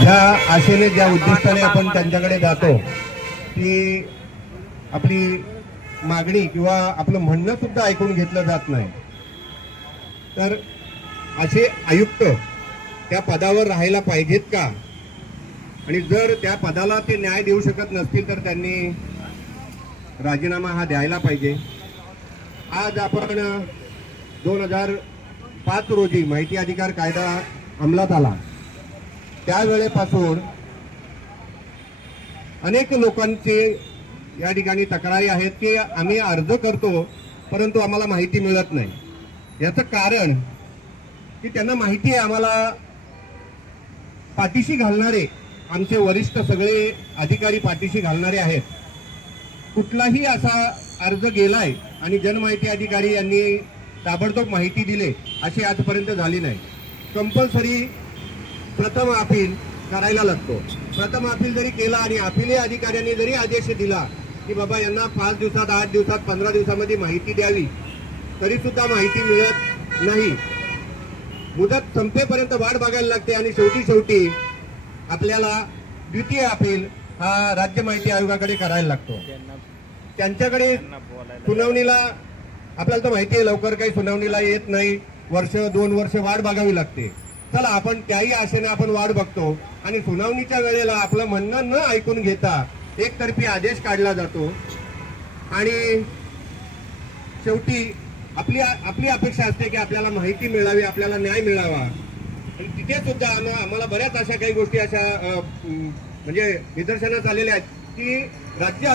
ज्या आशेने ज्या उद्दिष्टाने आपण त्यांच्याकडे जातो ती आपली मागणी किंवा आपलं म्हणणं सुद्धा ऐकून घेतलं जात नाही, तर असे आयुक्त त्या पदावर राहायला पाहिजेत का? आणि जर त्या पदाला ते न्याय देऊ शकत नसतील तर त्यांनी राजीनामा हा द्यायला पाहिजे. आज आपण 2005 रोजी माहिती अधिकार कायदा अंमलात आला त्यावेळेपासून अनेक लोकांचे या ठिकाणी तक्रारी आहेत की आम्ही अर्ज करतो परंतु आम्हाला माहिती मिळत नाही. याचं कारण की त्यांना माहिती आहे आम्हाला पाठीशी घालणारे आमचे वरिष्ठ सगळे अधिकारी पाठीशी घालणारे आहेत. कुठलाही असा अर्ज गेलाय आणि जनमाहिती अधिकारी यांनी ताबडतोब माहिती दिली अशी आजपर्यंत झाली नाही. कंपल्सरी प्रथम अपील करायला लागतो. प्रथम अपील जरी केला आणि अपील अधिकाऱ्यांनी जरी आदेश दिला की बाबा यांना 5 दिवसात 8 दिवसात 15 दिवसामध्ये माहिती द्यावी तरी सुद्धा माहिती मिळत नाही. मुदत संपेपर्यंत वाट बघायला लागते आणि शेवटी आपल्याला द्वितीय अपील हा राज्य माहिती आयोगाकडे करायला लागतो. त्यांच्याकडे सुनावणीला आपल्याला तर माहिती आहे लवकर काही सुनावणीला येत नाही. वर्ष 2 वर्ष वाट बघावी लागते. चला आपण त्याही आशेने आपण वाट बघतो आणि सुनावणीच्या वेळेला आपलं म्हणणं न ऐकून घेता एकतर्फी आदेश काढला जातो आणि शेवटी आपली अपेक्षा असते की आपल्याला माहिती मिळावी, आपल्याला न्याय मिळावा. तिथे सुद्धा आम्हाला बऱ्याच अशा काही गोष्टी अशा म्हणजे निदर्शनास आलेल्या आहेत की राज्य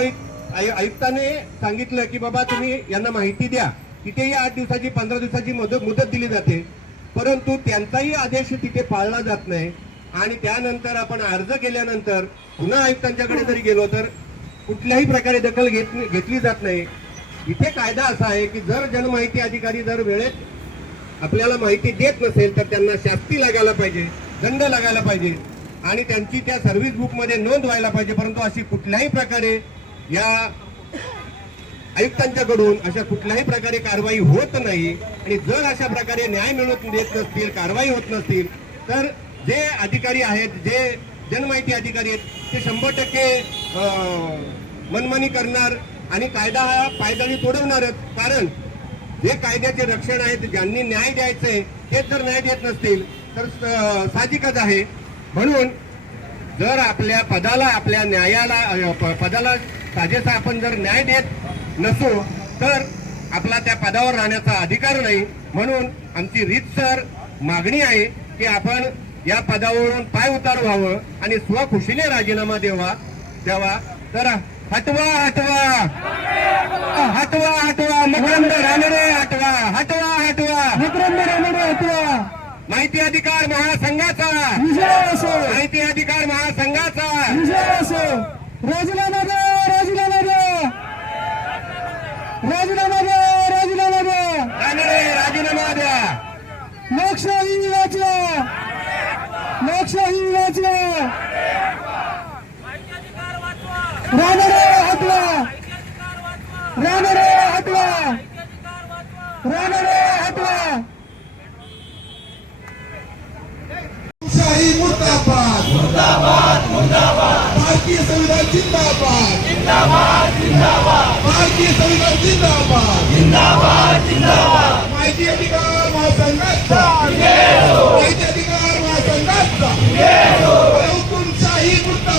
आयुक्ताने सांगितलं की बाबा तुम्ही यांना माहिती द्या. तिथेही 8 दिवसाची 15 दिवसाची मुदत दिली जाते परंतु त्यांचाही आदेश तिथे पाळला जात नाही. आणि त्यानंतर आपण अर्ज केल्यानंतर पुन्हा आयुक्तांच्याकडे जरी गेलो तर कुठल्याही प्रकारे दखल घेतली जात नाही. इथे कायदा असा आहे की जर जनमाहिती अधिकारी जर वेळेत आपल्याला माहिती देत नसेल तर त्यांना शास्ती लागायला पाहिजे, दंड लागायला पाहिजे आणि त्यांची त्या सर्व्हिस बुक मध्ये नोंद व्हायला पाहिजे. परंतु अशी कुठल्याही प्रकारे या आयुक्तांच्याकडून अशा कुठल्याही प्रकारे कारवाई होत नाही. आणि जर अशा प्रकारे न्याय मिळवून देत नसतील, कारवाई होत नसतील तर जे अधिकारी आहेत, जे जनमाहिती अधिकारी आहेत ते 100% मनमानी करणार आणि कायदा हा पायदळी तोडवणारच. कारण जे कायद्याचे रक्षण आहेत, ज्यांनी न्याय द्यायचंय तेच जर न्याय देत नसतील तर साहजिकच आहे. म्हणून जर आपल्या पदाला, आपल्या न्यायाला, पदाला साजेसा आपण जर न्याय देत नसो तर आपला त्या पदावर राहण्याचा अधिकार नाही. म्हणून आमची रीतसर मागणी आहे की आपण या पदावरून पाय उतार व्हावं आणि स्वखुशीने राजीनामा द्यावा. तर हटवा मकरंद रानडे, हटवा मकरंद रानडे, हटवा. माहिती अधिकार महासंघाचा विजय असो, माहिती अधिकार महासंघाचा विजय असो. राजीनामा द्या, राजीनामा द्या, राजीनामा द्या, राजीनामा द्या, राजीनामा द्या. लोकशाही वाचवा, लोकशाही वाचवा. रानडे हटवा, रानडे हटवा, रानडे हटवा. लोकशाही मुर्दाबाद, मुर्दाबाद, मुर्दाबाद. भारतीय संविधान जिंदाबाद, जिंदाबाद, जिंदाबाद. भारतीय संविधान जिंदाबाद, जिंदाबाद, जिंदाबाद. माहिती अधिकार महासंघाचा माहिती अधिकार महासंघाचा हुकुमशाही मुर्दाबाद.